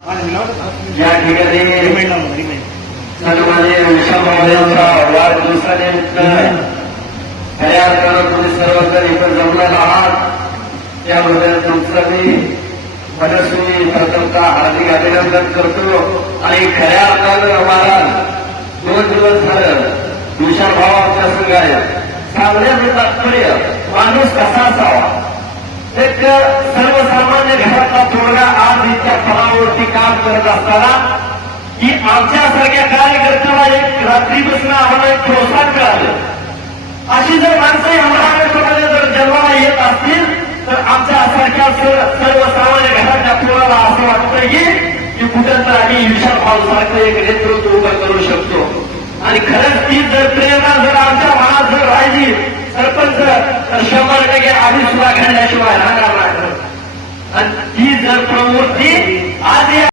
या ठिकाणी सन्माननीय विशालभाऊंचा वाढदिवसानिमित्त खऱ्या अर्थानं तुम्ही सर्वजण इथं जमलेला आहात त्याबद्दल तुमचं मी मनस्वी प्रथमतः हार्दिक अभिनंदन करतो। आणि खऱ्या अर्थानं महाराज 2 दिवस झालं विशालभावांच्या संघ आहे सांगण्याचं तात्पर्य माणूस कसा असावा। एक सर्वसामान्य घरातला तोडगा आज इतक्या फळावरती काम करत असताना की आमच्यासारख्या कार्यकर्त्याला एक रात्रीपासून आम्हाला एक प्रोत्साहन मिळालं। अशी जर माणसं महाराष्ट्रामध्ये जर जन्माला येत असतील तर आमच्यासारख्या सर्वसामान्य घराच्या पोराला असं वाटतं की कुठं तर आम्ही विशाल भाऊसारखं एक नेतृत्व उभं करू शकतो। आणि खरंच ती जर प्रेरणा जर आमच्या मनात जर राहिली सरपंच तर 100% आम्ही सुद्धा घडल्याशिवाय राहणार नाही। आणि ती जर प्रवृत्ती आज